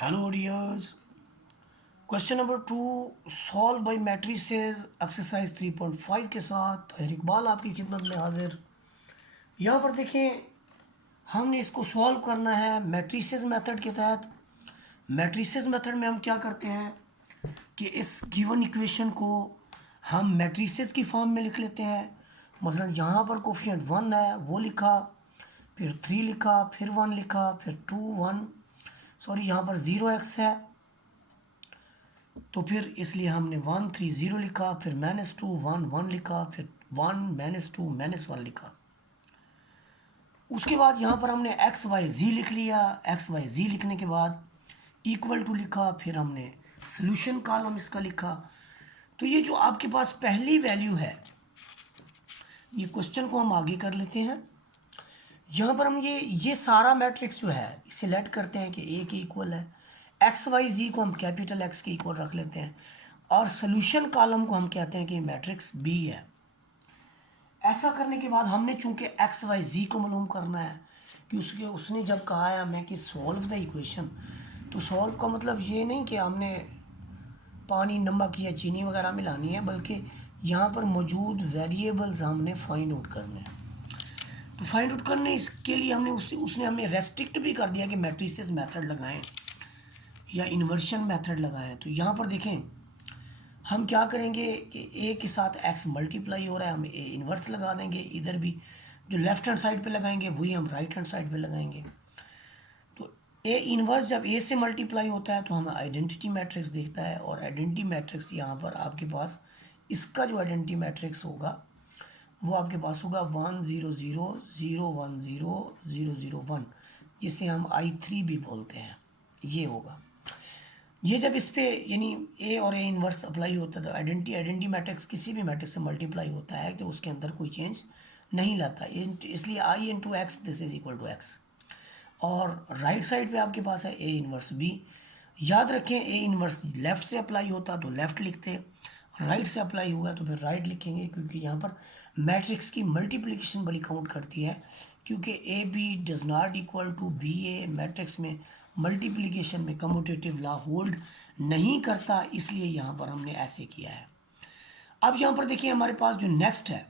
Hello dears. Question number 2 solve by matrices exercise 3.5 के साथ ताहिर इकबाल आपकी खिदमत में हाजिर। यहाँ पर देखें, हमने इसको सॉल्व करना है मैट्रिसेस मेथड के तहत। मैट्रिसेस मेथड में हम क्या करते हैं कि इस गिवन इक्वेशन को हम मैट्रिसेस की फॉर्म में लिख लेते हैं। मसलन यहाँ पर कोफिशिएंट 1 है, वो लिखा, फिर 3 लिखा, फिर 1 लिखा, फिर 2 1, सॉरी यहाँ पर 0x है तो फिर इसलिए हमने 1 3 0 लिखा, फिर -2 1 1 लिखा, फिर 1 -2 -1 लिखा। उसके बाद यहाँ पर हमने एक्स वाई जी लिख लिया। एक्स वाई जी लिखने के बाद इक्वल टू लिखा, फिर हमने सोल्यूशन कॉलम इसका लिखा। तो ये जो आपके पास पहली वैल्यू है, ये क्वेश्चन को हम आगे कर लेते हैं। यहाँ पर हम ये सारा मैट्रिक्स जो है इसे लेट करते हैं कि ए के इक्वल है। एक्स वाई जी को हम कैपिटल एक्स के इक्वल रख लेते हैं और सोल्यूशन कॉलम को हम कहते हैं कि मैट्रिक्स बी है। ऐसा करने के बाद हमने चूंकि एक्स वाई जी को मालूम करना है कि उसने जब कहा है हमें कि सॉल्व द इक्वेशन, तो सॉल्व का मतलब ये नहीं कि हमने पानी नमक या चीनी वगैरह मिलानी है, बल्कि यहाँ पर मौजूद वेरिएबल्स हमने फाइंड आउट करने हैं। तो फाइंड आउट करने इसके लिए हमने उसने हमें रेस्ट्रिक्ट भी कर दिया कि मैट्रिसेस मेथड लगाएं या इन्वर्शन मेथड लगाएं। तो यहाँ पर देखें, हम क्या करेंगे कि ए के साथ एक्स मल्टीप्लाई हो रहा है, हम ए इन्वर्स लगा देंगे। इधर भी जो लेफ्ट हैंड साइड पे लगाएंगे वही हम राइट हैंड साइड पे लगाएंगे। तो ए इन्वर्स जब ए से मल्टीप्लाई होता है तो हमें आइडेंटिटी मैट्रिक्स दिखता है, और आइडेंटिटी मैट्रिक्स यहाँ पर आपके पास इसका जो आइडेंटिटी मैट्रिक्स होगा वो आपके पास होगा 1 0 0 0 1 0 0 0 1, जिसे हम I3 भी बोलते हैं। ये होगा, ये जब इस पे यानी ए और ए इन्वर्स अप्लाई होता है तो आइडेंटिटी मैट्रिक्स किसी भी मैट्रिक्स से मल्टीप्लाई होता है तो उसके अंदर कोई चेंज नहीं लाता, इसलिए I into x this is equal to x. और राइट साइड पे आपके पास है ए इन्वर्स बी। याद रखें, ए इन्वर्स लेफ़्ट से अप्लाई होता तो लेफ़्ट लिखते, राइट से अप्लाई हुआ तो फिर राइट लिखेंगे, क्योंकि यहाँ पर मैट्रिक्स की मल्टीप्लिकेशन बड़ी काउंट करती है। क्योंकि A B does not equal to B A, matrix में मल्टीप्लिकेशन में कम्यूटेटिव लॉ होल्ड नहीं करता, इसलिए यहाँ पर हमने ऐसे किया है। अब यहाँ पर देखिए हमारे पास जो नेक्स्ट है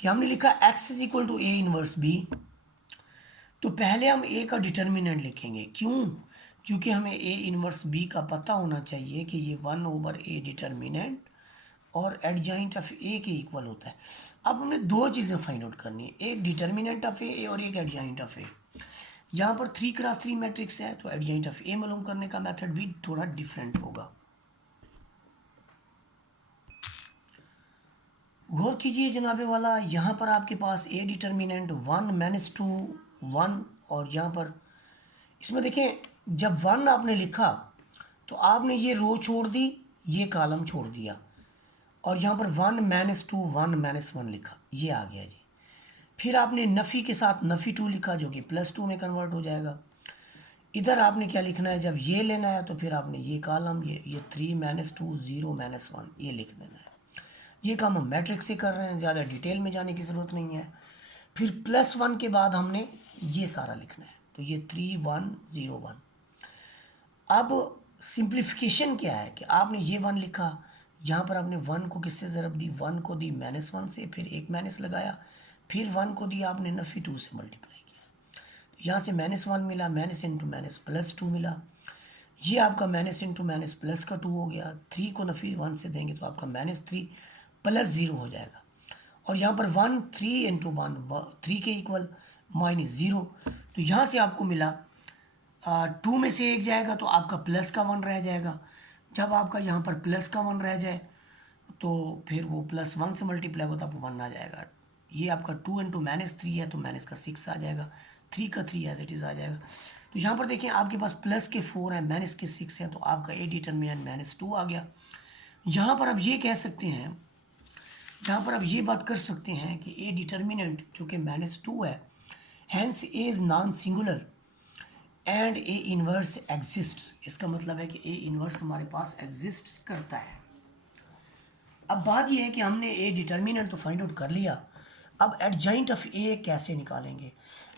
कि हमने लिखा X is equal to A inverse B. तो पहले हम ए का डिटर्मिनेंट लिखेंगे। क्यों? क्योंकि हमें ए इनवर्स बी का पता होना चाहिए कि ये 1/a डिटर्मिनेंट और एडजॉइंट ऑफ ए के इक्वल होता है। अब हमें दो चीज़ें फाइंड आउट करनी है, एक डिटर्मिनेंट ऑफ ए और एक एडजॉइंट ऑफ ए। यहाँ पर 3x3 मैट्रिक्स है तो एडजॉइंट ऑफ ए मालूम करने का मेथड भी थोड़ा डिफरेंट होगा। गौर कीजिए जनाबे वाला, यहाँ पर आपके पास ए डिटर्मिनेंट 1 - 2 1, और यहाँ पर इसमें देखें जब 1 आपने लिखा तो आपने ये रो छोड़ दी, ये कॉलम छोड़ दिया, और यहाँ पर 1 - 2 1 - 1 लिखा, ये आ गया जी। फिर आपने नफ़ी के साथ नफ़ी 2 लिखा जो कि +2 में कन्वर्ट हो जाएगा। इधर आपने क्या लिखना है, जब ये लेना है तो फिर आपने ये कॉलम ये 3 - 2 0 - 1 ये लिख देना है। ये काम हम मैट्रिक्स से कर रहे हैं, ज़्यादा डिटेल में जाने की ज़रूरत नहीं है। फिर +1 के बाद हमने ये सारा लिखना है, तो ये 3 1 0 1। अब सिंप्लीफिकेशन क्या है कि आपने ये 1 लिखा, यहाँ पर आपने 1 को किससे ज़रब दी, 1 को दी -1 से, फिर एक माइनस लगाया, फिर 1 को दिया आपने नफ़ी 2 से मल्टीप्लाई किया, तो यहाँ से -1 मिला, माइनस इंटू माइनस +2 मिला, ये आपका माइनस इंटू माइनस प्लस का 2 हो गया। 3 को नफ़ी 1 से देंगे तो आपका -3 +0 हो जाएगा, और यहाँ पर 1 3 इंटू 1 3 के इक्वल -0। तो यहाँ से आपको मिला 2 में से 1 जाएगा तो आपका प्लस का 1 रह जाएगा। जब आपका यहाँ पर प्लस का 1 रह जाए तो फिर वो +1 से मल्टीप्लाई होता आपको 1 आ जाएगा। ये आपका 2 इंटू -3 है तो माइनस का 6 आ जाएगा, 3 का 3 एज इट इज़ आ जाएगा। तो यहाँ पर देखें आपके पास प्लस के 4 हैं, माइनस के 6 हैं, तो आपका ए डिटर्मिनेंट -2 आ गया। यहाँ पर आप ये कह सकते हैं, यहाँ पर आप ये बात कर सकते हैं कि ए डिटर्मिनेंट जो कि -2 है, hence A is non singular and A inverse exists. इसका मतलब है कि ए इन्वर्स हमारे पास एग्जिस्ट करता है। अब बात यह है कि हमने ए डिटर्मिनेंट तो फाइंड आउट कर लिया, अब एडजॉइंट ऑफ ए कैसे निकालेंगे।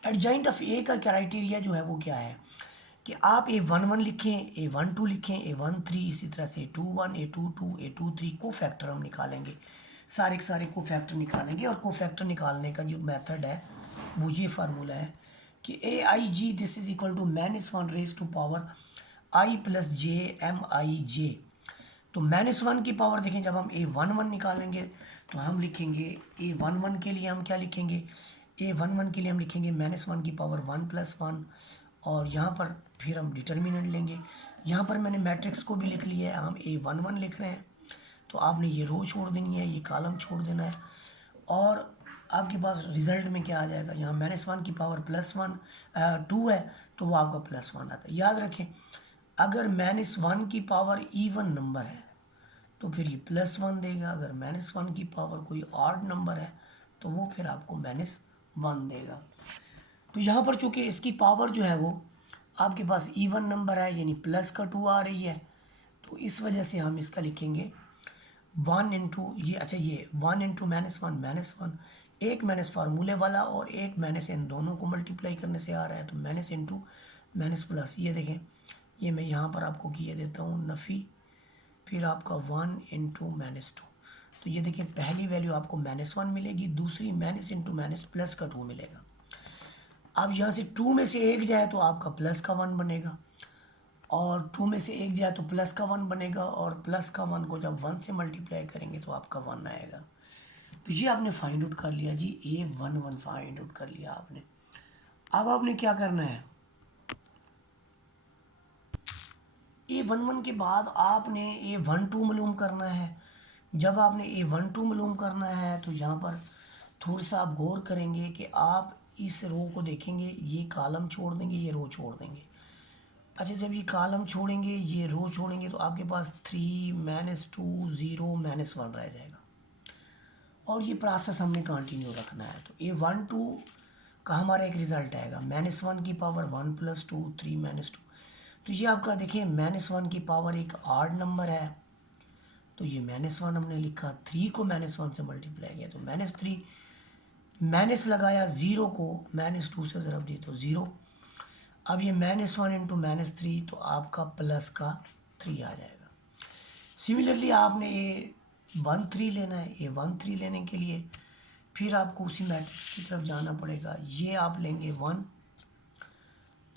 एडजॉइंट ऑफ ए का क्राइटेरिया जो है वो क्या है कि आप A11 लिखें, A12 लिखें, A13, इसी तरह से A21, A22, A23 को फैक्टर हम निकालेंगे, सारे के सारे को फैक्टर निकालेंगे। और को फैक्टर निकालने का जो मेथड है वो ये फार्मूला है कि AIG this is equal to -1 raise to power I plus J MIJ। तो -1 की पावर देखें, जब हम A11 निकालेंगे तो हम लिखेंगे A11 के लिए हम क्या लिखेंगे, A11 के लिए हम लिखेंगे -1 की पावर 1 + 1, और यहाँ पर फिर हम डिटर्मिनेंट लेंगे। यहाँ पर मैंने मैट्रिक्स को भी लिख लिया है, हम A11 लिख रहे हैं, तो आपने ये रो छोड़ देनी है, ये कॉलम छोड़ देना है, और आपके पास रिजल्ट में क्या आ जाएगा, यहाँ -1 की पावर +1 2 है तो वो आपका +1 आता है। याद रखें, अगर -1 की पावर इवन नंबर है तो फिर ये +1 देगा, अगर -1 की पावर कोई ऑड नंबर है तो वो फिर आपको -1 देगा। तो यहाँ पर चूँकि इसकी पावर जो है वो आपके पास इवन नंबर है, यानी प्लस का 2 आ रही है, तो इस वजह से हम इसका लिखेंगे 1 इंटू ये, अच्छा ये 1 इंटू -1, एक माइनस फार्मूले वाला और एक माइनस इन दोनों को मल्टीप्लाई करने से आ रहा है, तो माइनस इंटू माइनस प्लस। ये देखें, ये मैं यहाँ पर आपको किए देता हूँ नफ़ी, फिर आपका 1 इंटू -2। तो ये देखें, पहली वैल्यू आपको -1 मिलेगी, दूसरी माइनस इंटू माइनस प्लस का 2 मिलेगा। अब यहाँ से 2 में से एक जाए तो आपका प्लस का 1 बनेगा, और 2 में से एक जाए तो प्लस का 1 बनेगा, और प्लस का 1 को जब 1 से मल्टीप्लाई करेंगे तो आपका 1 आएगा। तो ये आपने फाइंड आउट कर लिया जी, A11 फाइंड आउट कर लिया आपने। अब आपने क्या करना है, A11 के बाद आपने A12 मालूम करना है। जब आपने A12 मालूम करना है तो यहाँ पर थोड़ा सा आप गौर करेंगे कि आप इस रो को देखेंगे, ये कॉलम छोड़ देंगे, ये रो छोड़ देंगे। अच्छा, जब ये कॉलम छोड़ेंगे, ये रो छोड़ेंगे, तो आपके पास 3 -2 0 -1 रह जाएगा, और ये प्रोसेस हमने कंटिन्यू रखना है। तो A12 का हमारा एक रिज़ल्ट आएगा, -1 की पावर 1 + 2 3 -2। तो ये आपका देखिए -1 की पावर एक आड नंबर है, तो ये -1 हमने लिखा, 3 को -1 से मल्टीप्लाई किया तो -3, माइनस लगाया, 0 को -2 से ज़रब दी तो 0। अब ये -1 इंटू -3 तो आपका प्लस का 3 आ जाएगा। सिमिलरली आपने A13 लेना है, A13 लेने के लिए फिर आपको उसी मैट्रिक्स की तरफ जाना पड़ेगा। ये आप लेंगे 1।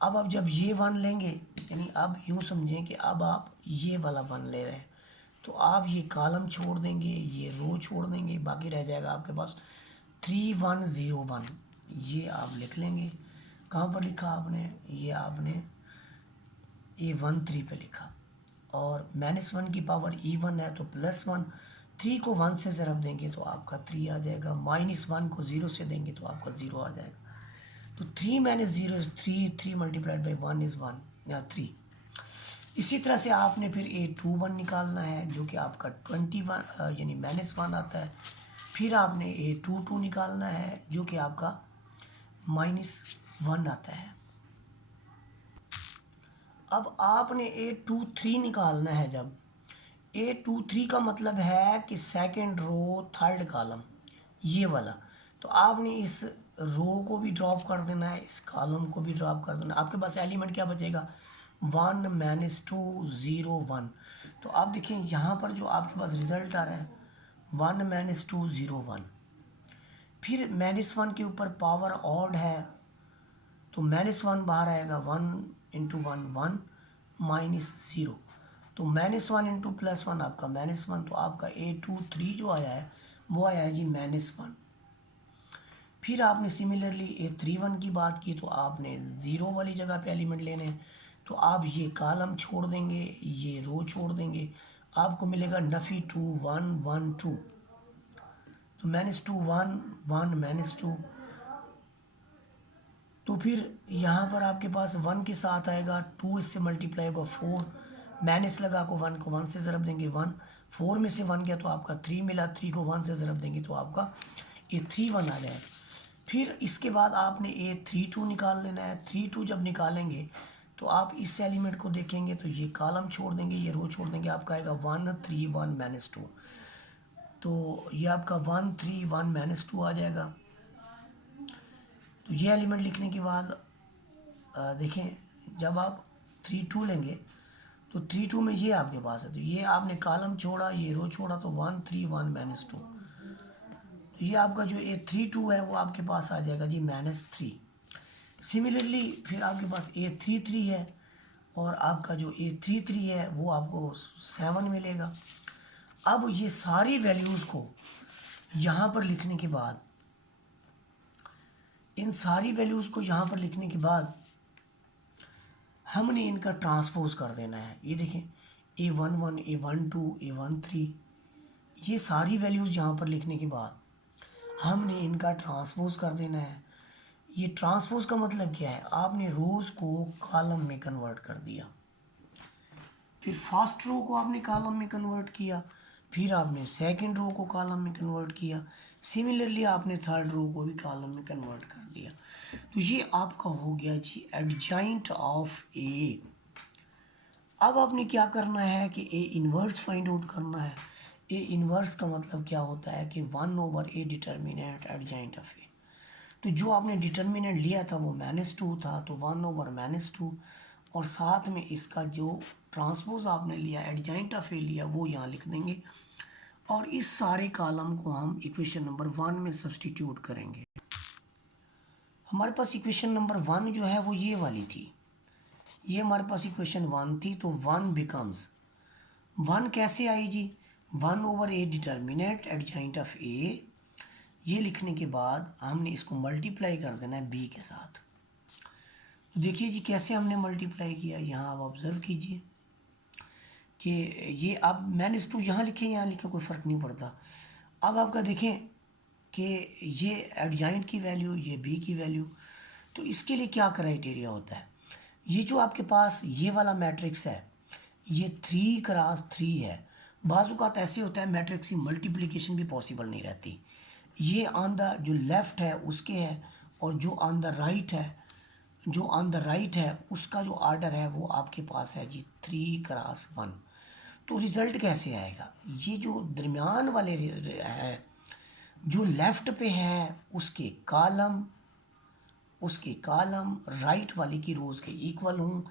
अब जब ये 1 लेंगे, यानी अब यूँ समझें कि अब आप ये वाला 1 ले रहे हैं, तो आप ये कॉलम छोड़ देंगे, ये रो छोड़ देंगे, बाकी रह जाएगा आपके पास 3101। ये आप लिख लेंगे, कहाँ पर लिखा आपने, ये आपने A13 पे लिखा, और -1 की पावर E1 है तो +1, 3 को 1 से ज़रब देंगे तो आपका 3 आ जाएगा, -1 को 0 से देंगे तो आपका 0 आ जाएगा। तो 3 - 0 इज़ 3, 3 मल्टीप्लाइड बाई 1 इज़ 1 या 3। इसी तरह से आपने फिर A21 निकालना है, जो कि आपका 21 यानी -1 आता है। फिर आपने A22 निकालना है, जो कि आपका -1 आता है। अब आपने A23 निकालना है। जब A23 का मतलब है कि सेकंड रो थर्ड कॉलम, ये वाला, तो आपने इस रो को भी ड्रॉप कर देना है, इस कॉलम को भी ड्रॉप कर देना है। आपके पास एलिमेंट क्या बचेगा, 1 -2 0 1। तो आप देखिए यहाँ पर जो आपके पास रिज़ल्ट आ रहा है 1 -2 0 1, फिर -1 के ऊपर पावर ऑड है तो -1 बाहर आएगा, 1 इंटू 1 1 -0, तो -1 इंटू +1 आपका -1, तो आपका A23 जो आया है वो आया है जी -1। फिर आपने सिमिलरली A31 की बात की, तो आपने 0 वाली जगह पे एलिमेंट लेने हैं, तो आप ये कॉलम छोड़ देंगे, ये रो छोड़ देंगे, आपको मिलेगा नफ़ी 2 1 1 2, तो -2 1 1 -2। तो फिर यहाँ पर आपके पास 1 के साथ आएगा 2, इससे मल्टीप्लाई होगा 4, माइनस लगा को 1 को 1 से ज़रब देंगे 1, 4 में से 1 गया तो आपका 3 मिला, 3 को 1 से ज़रब देंगे तो आपका A31 आ जाएगा। फिर इसके बाद आपने A32 निकाल लेना है। 32 जब निकालेंगे तो आप इस एलिमेंट को देखेंगे तो ये कॉलम छोड़ देंगे, ये रो छोड़ देंगे, आपका आएगा 1 3 1 -2, तो ये आपका 1 3 1 -2 आ जाएगा। तो ये एलिमेंट लिखने के बाद देखें, जब आप 3 2 लेंगे तो 3 2 में ये आपके पास है, तो ये आपने कॉलम छोड़ा, ये रो छोड़ा, तो 1 3 1 -2। तो ये आपका जो ए 3 2 है वो आपके पास आ जाएगा जी -3। सिमिलरली फिर आपके पास A 3 3 है, और आपका जो A 3 3 है वो आपको 7 मिलेगा। अब ये सारी वैल्यूज़ को यहाँ पर लिखने के बाद, इन सारी वैल्यूज़ को यहाँ पर लिखने के बाद हमने इनका ट्रांसपोज कर देना है। ये देखें A 1 1 A 1 2 A 1 3, ये सारी वैल्यूज़ यहाँ पर लिखने के बाद हमने इनका ट्रांसपोज कर देना है। ये ट्रांसपोज का मतलब क्या है, आपने रोज़ को कॉलम में कन्वर्ट कर दिया, फिर फर्स्ट रो को आपने कॉलम में कन्वर्ट किया, फिर आपने सेकंड रो को कॉलम में कन्वर्ट किया, सिमिलरली आपने थर्ड रो को भी कॉलम में कन्वर्ट कर दिया। तो ये आपका हो गया जी एडजॉइंट ऑफ ए। अब आपने क्या करना है कि ए इन्वर्स फाइंड आउट करना है। ए इन्वर्स का मतलब क्या होता है कि 1/a डिटर्मिनेंट एडजॉइंट ऑफ ए। तो जो आपने डिटर्मिनेंट लिया था वो -2 था, तो 1/-2, और साथ में इसका जो ट्रांसपोज आपने लिया एडजॉइंट ऑफ ए लिया वो यहाँ लिख देंगे, और इस सारे कॉलम को हम इक्वेशन नंबर 1 में सब्सटीट्यूट करेंगे। हमारे पास इक्वेशन नंबर 1 जो है वो ये वाली थी, ये हमारे पास इक्वेशन 1 थी, तो 1 बिकम्स 1 कैसे आई जी, 1/a डिटर्मिनेंट एडजॉइंट ऑफ ए। ये लिखने के बाद हमने इसको मल्टीप्लाई कर देना है बी के साथ। तो देखिए जी कैसे हमने मल्टीप्लाई किया, यहाँ आप ऑब्ज़र्व कीजिए कि ये आप -2 यहाँ लिखे यहाँ लिखे कोई फ़र्क नहीं पड़ता। अब आपका देखें कि ये एडजॉइंट की वैल्यू, ये बी की वैल्यू, तो इसके लिए क्या क्राइटेरिया होता है। ये जो आपके पास ये वाला मैट्रिक्स है ये 3x3 है। बाज़ औक़ात ऐसे होता है मैट्रिक्स की मल्टीप्लिकेशन भी पॉसिबल नहीं रहती। ये ऑन द जो लेफ़्ट है उसके है, और जो ऑन द राइट है, जो ऑन द राइट है उसका जो आर्डर है वो आपके पास है जी 3x1। तो रिज़ल्ट कैसे आएगा, ये जो दरमियान वाले है जो लेफ़्ट पे है उसके कॉलम राइट वाले की रोज़ के इक्वल हों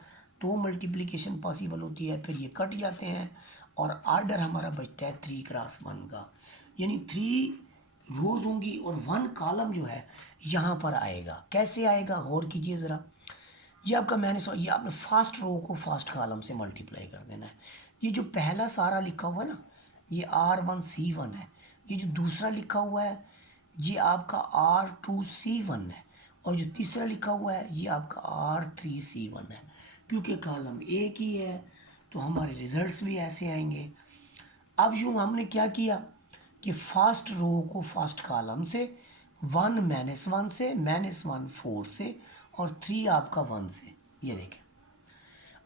तो मल्टीप्लिकेशन पॉसिबल होती है, फिर ये कट जाते हैं और आर्डर हमारा बचता है 3x1 का, यानी 3 रोज़ होंगी और 1 कॉलम जो है यहाँ पर आएगा। कैसे आएगा गौर कीजिए ज़रा, ये आपका ये आपने फर्स्ट रो को फर्स्ट कॉलम से मल्टीप्लाई कर देना है। ये जो पहला सारा लिखा हुआ है ना ये R1C1 है, ये जो दूसरा लिखा हुआ है ये आपका R2C1 है, और जो तीसरा लिखा हुआ है ये आपका R3C1 है। क्योंकि कॉलम एक ही है तो हमारे रिजल्ट्स भी ऐसे आएंगे। अब यूँ हमने क्या किया कि फर्स्ट रो को फर्स्ट कॉलम से 1 -1 से -1 4 से और 3 आपका 1 से, ये देखें।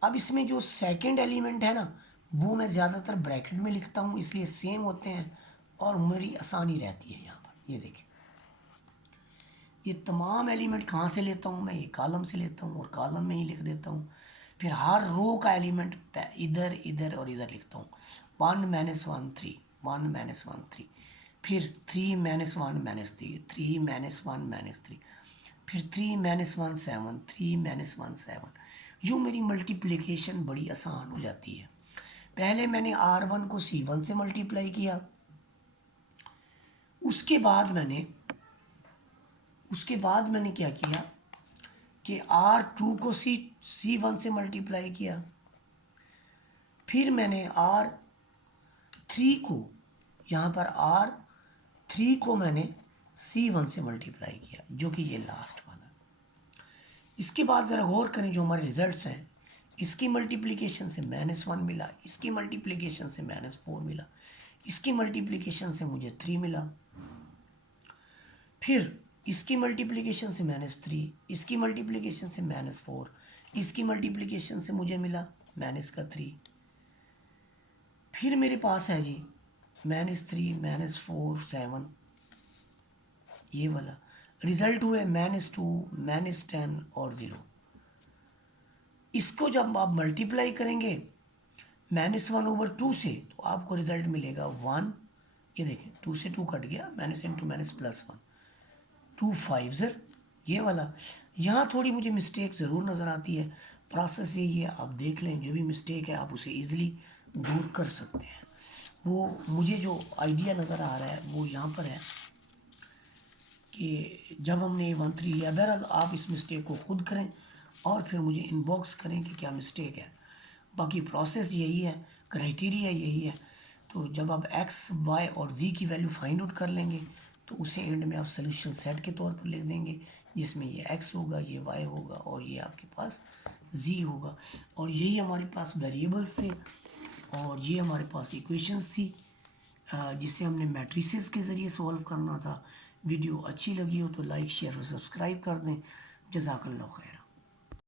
अब इसमें जो सेकंड एलिमेंट है ना वो मैं ज़्यादातर ब्रैकेट में लिखता हूँ, इसलिए सेम होते हैं और मेरी आसानी रहती है यहाँ पर। ये देखें ये तमाम एलिमेंट कहाँ से लेता हूँ मैं, ये कॉलम से लेता हूँ और कॉलम में ही लिख देता हूँ। फिर हर रो का एलिमेंट इधर इधर और इधर लिखता हूँ। 1 -1 3, 1 -1 3, फिर 3 -1 -3, 3 -1 -3, फिर 3 -1 7, 3 -1 7। यूँ मेरी मल्टीप्लिकेशन बड़ी आसान हो जाती है। पहले मैंने R1 को C1 से मल्टीप्लाई किया, उसके बाद मैंने क्या किया कि R2 को C1 से मल्टीप्लाई किया, फिर मैंने R3 को यहाँ पर R3 को मैंने C1 से मल्टीप्लाई किया, जो कि ये लास्ट वाला। इसके बाद ज़रा गौर करें जो हमारे रिजल्ट्स हैं, इसकी मल्टीप्लिकेशन से -1 मिला, इसकी मल्टीप्लिकेशन से -4 मिला, इसकी मल्टीप्लिकेशन से मुझे 3 मिला, फिर इसकी मल्टीप्लिकेशन से -3, इसकी मल्टीप्लिकेशन से -4, इसकी मल्टीप्लिकेशन से मुझे मिला -3। फिर मेरे पास है जी -3 -4 7, ये वाला रिज़ल्ट हुए -2 -10 और 0। इसको जब आप मल्टीप्लाई करेंगे -1/2 से तो आपको रिज़ल्ट मिलेगा 1। ये देखें 2 से 2 कट गया, -(-+1) 2 5 ये वाला। यहाँ थोड़ी मुझे मिस्टेक ज़रूर नज़र आती है, प्रोसेस यही है, आप देख लें जो भी मिस्टेक है आप उसे ईज़िली दूर कर सकते हैं। वो मुझे जो आइडिया नज़र आ रहा है वो यहाँ पर है कि जब हमने 1 3 लिया, बहरहाल आप इस मिस्टेक को खुद करें और फिर मुझे इनबॉक्स करें कि क्या मिस्टेक है। बाकी प्रोसेस यही है, क्राइटेरिया यही है। तो जब आप एक्स वाई और जी की वैल्यू फाइंड आउट कर लेंगे तो उसे एंड में आप सोल्यूशन सेट के तौर पर लिख देंगे, जिसमें ये एक्स होगा, ये वाई होगा और ये आपके पास जी होगा। और यही हमारे पास वेरिएबल्स थे और ये हमारे पास इक्वेशंस थी जिसे हमने मैट्रिसेस के ज़रिए सॉल्व करना था। वीडियो अच्छी लगी हो तो लाइक शेयर और सब्सक्राइब कर दें। जज़ाकल्लाह खैर।